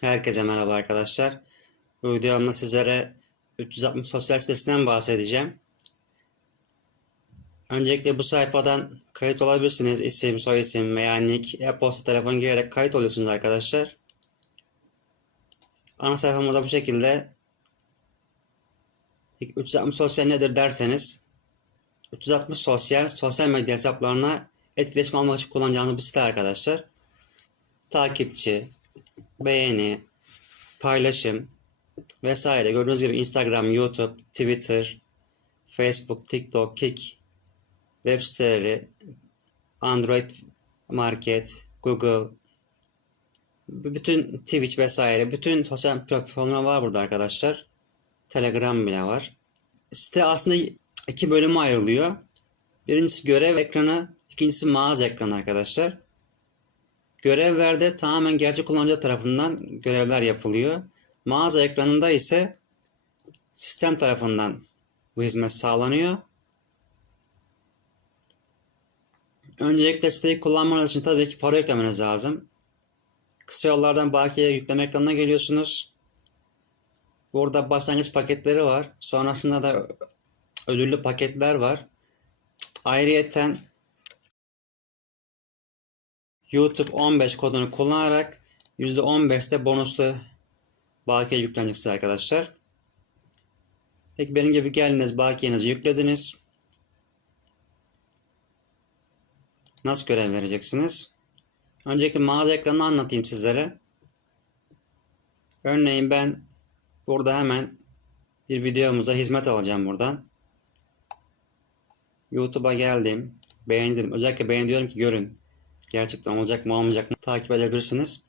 Herkese merhaba arkadaşlar. Bu videomda sizlere 360 sosyal sitesinden bahsedeceğim. Öncelikle bu sayfadan kayıt olabilirsiniz. İsim, soyisim veya nick, e-posta, telefon girerek kayıt oluyorsunuz arkadaşlar. Ana sayfamızda bu şekilde 360 sosyal nedir derseniz 360 sosyal, sosyal medya hesaplarına etkileşim almak için kullanacağınız bir site arkadaşlar. Takipçi, beğeni, paylaşım vesaire. Gördüğünüz gibi Instagram, YouTube, Twitter, Facebook, TikTok, Kik, web siteleri, Android Market, Google, bütün Twitch vesaire, bütün sosyal platformlar var burada arkadaşlar. Telegram bile var. Site aslında iki bölüme ayrılıyor. Birincisi görev ekranı, ikincisi mağaza ekranı arkadaşlar. Görevlerde tamamen gerçek kullanıcı tarafından görevler yapılıyor. Mağaza ekranında ise sistem tarafından bu hizmet sağlanıyor. Öncelikle siteyi kullanmanız için tabii ki para yüklemeniz lazım. Kısa yollardan bakiye yükleme ekranına geliyorsunuz. Burada başlangıç paketleri var. Sonrasında da ödüllü paketler var. Ayrıyeten YouTube 15 kodunu kullanarak %15'te bonuslu bakiye yükleneceksiniz arkadaşlar. Peki benim gibi geldiniz bakiyenizi yüklediniz. Nasıl görev vereceksiniz? Öncelikle mağaza ekranını anlatayım sizlere. Örneğin ben burada hemen bir videomuza hizmet alacağım buradan. YouTube'a geldim. Beğen dedim. Özellikle beğen diyorum ki görün. Gerçekten olacak mı olmayacak mı takip edebilirsiniz.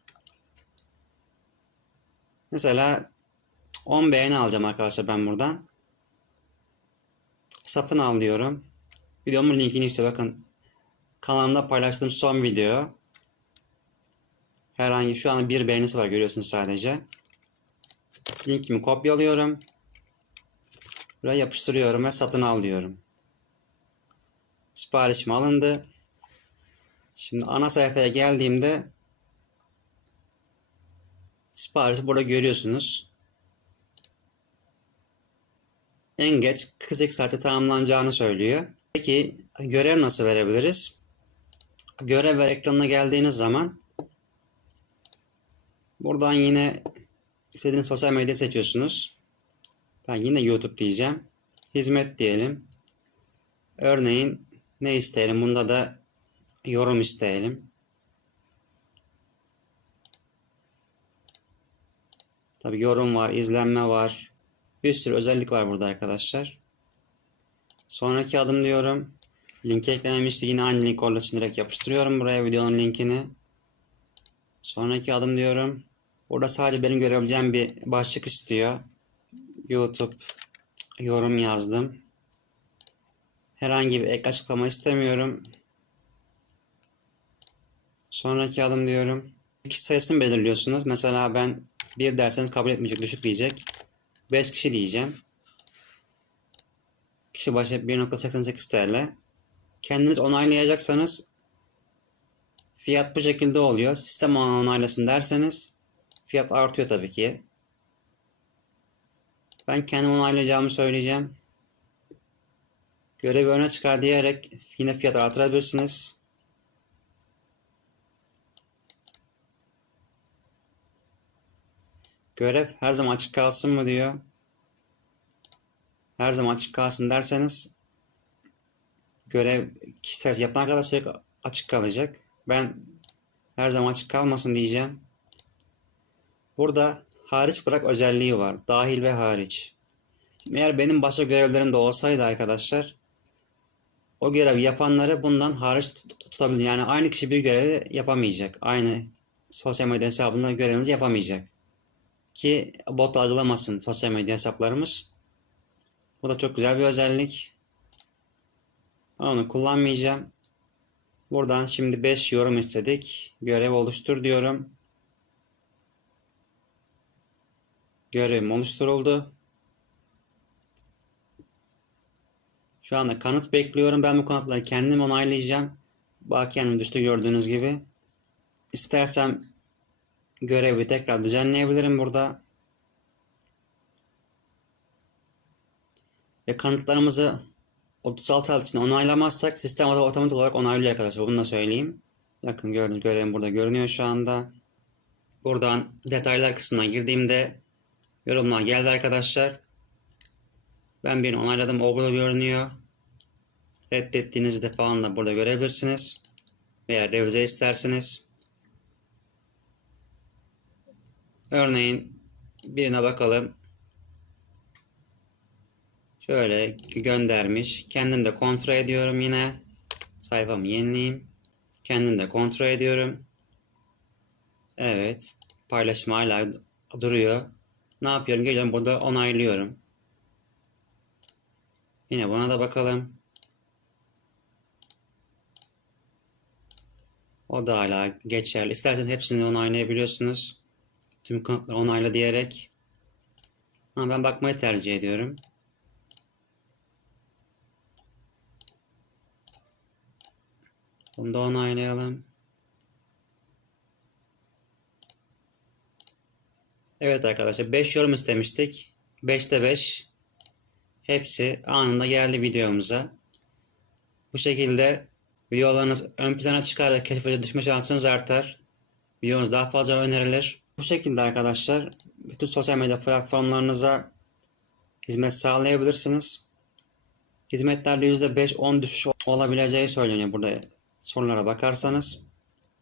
Mesela 10 beğeni alacağım arkadaşlar ben buradan. Satın al diyorum. Videomun linkini işte bakın. Kanalımda paylaştığım son video. Herhangi şu an bir beğenisi var görüyorsunuz sadece. Linkimi kopyalıyorum. Buraya yapıştırıyorum ve satın al diyorum. Siparişim alındı. Şimdi ana sayfaya geldiğimde siparişi burada görüyorsunuz. En geç 48 saatte tamamlanacağını söylüyor. Peki görev nasıl verebiliriz? Görev ver ekranına geldiğiniz zaman buradan yine istediğiniz sosyal medya seçiyorsunuz. Ben yine YouTube diyeceğim. Hizmet diyelim. Örneğin ne isteyelim? Bunda da yorum isteyelim. Tabi yorum var, izlenme var. Bir sürü özellik var burada arkadaşlar. Sonraki adım diyorum. Link eklememişti. Yine aynı link olduğu için direkt yapıştırıyorum buraya videonun linkini. Sonraki adım diyorum. Burada sadece benim görebileceğim bir başlık istiyor. YouTube yorum yazdım. Herhangi bir ek açıklama istemiyorum. Sonraki adım diyorum. Kişi sayısını belirliyorsunuz. Mesela ben bir derseniz kabul etmeyecek, düşük diyecek. 5 kişi diyeceğim. Kişi başı 1.88 TL. Kendiniz onaylayacaksanız fiyat bu şekilde oluyor. Sistem onaylasın derseniz fiyat artıyor tabii ki. Ben kendim onaylayacağımı söyleyeceğim. Görevi öne çıkar diyerek yine fiyat artırabilirsiniz. Görev her zaman açık kalsın mı diyor. Her zaman açık kalsın derseniz görev kişisel yapana kadar sürekli açık kalacak. Ben her zaman açık kalmasın diyeceğim. Burada hariç bırak özelliği var. Dahil ve hariç. Eğer benim başka görevlerim de olsaydı arkadaşlar o görev yapanları bundan hariç tutabilir. Yani aynı kişi bir görevi yapamayacak. Aynı sosyal medya hesabında görevimizi yapamayacak ki bot algılamasın sosyal medya hesaplarımız. Bu da çok güzel bir özellik. Onu kullanmayacağım. Buradan şimdi 5 yorum istedik. Görev oluştur diyorum. Görevim oluşturuldu. Şu anda kanıt bekliyorum. Ben bu kanıtları kendim onaylayacağım. Bakiyem düştü gördüğünüz gibi. İstersem görevi tekrar düzenleyebilirim burada. Ve kanıtlarımızı 36 saat için onaylamazsak sistem oto- otomatik olarak onaylıyor arkadaşlar. Bunu da söyleyeyim. Bakın gördüğünüz görevim burada görünüyor şu anda. Buradan detaylar kısmına girdiğimde yorumlar geldi arkadaşlar. Ben birini onayladım. O burada görünüyor. Reddettiğinizde falan da burada görebilirsiniz. Veya revize isterseniz. Örneğin birine bakalım. Şöyle göndermiş. Kendim de kontrol ediyorum yine. Sayfamı yenileyim. Kendim de kontrol ediyorum. Evet. Paylaşım hala duruyor. Ne yapıyorum? Geliyorum burada onaylıyorum. Yine buna da bakalım. O da hala geçerli. İsterseniz hepsini onaylayabiliyorsunuz. Tüm kanıtları onayla diyerek. Ama ben bakmayı tercih ediyorum. Bunu da onaylayalım. Evet arkadaşlar 5 yorum istemiştik. 5'te 5. Hepsi anında geldi videomuza. Bu şekilde videolarınız ön plana çıkar ve keşfete düşme şansınız artar. Videonuz daha fazla önerilir. Bu şekilde arkadaşlar bütün sosyal medya platformlarınıza hizmet sağlayabilirsiniz. Hizmetlerde %5-10 düşüş olabileceği söyleniyor burada sorulara bakarsanız.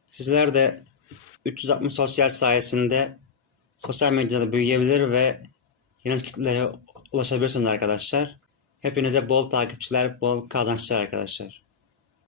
Sizler de 360 sosyal sayesinde sosyal medyada büyüyebilir ve yeni kitlelere ulaşabilirsiniz arkadaşlar. Hepinize bol takipçiler, bol kazançlar arkadaşlar.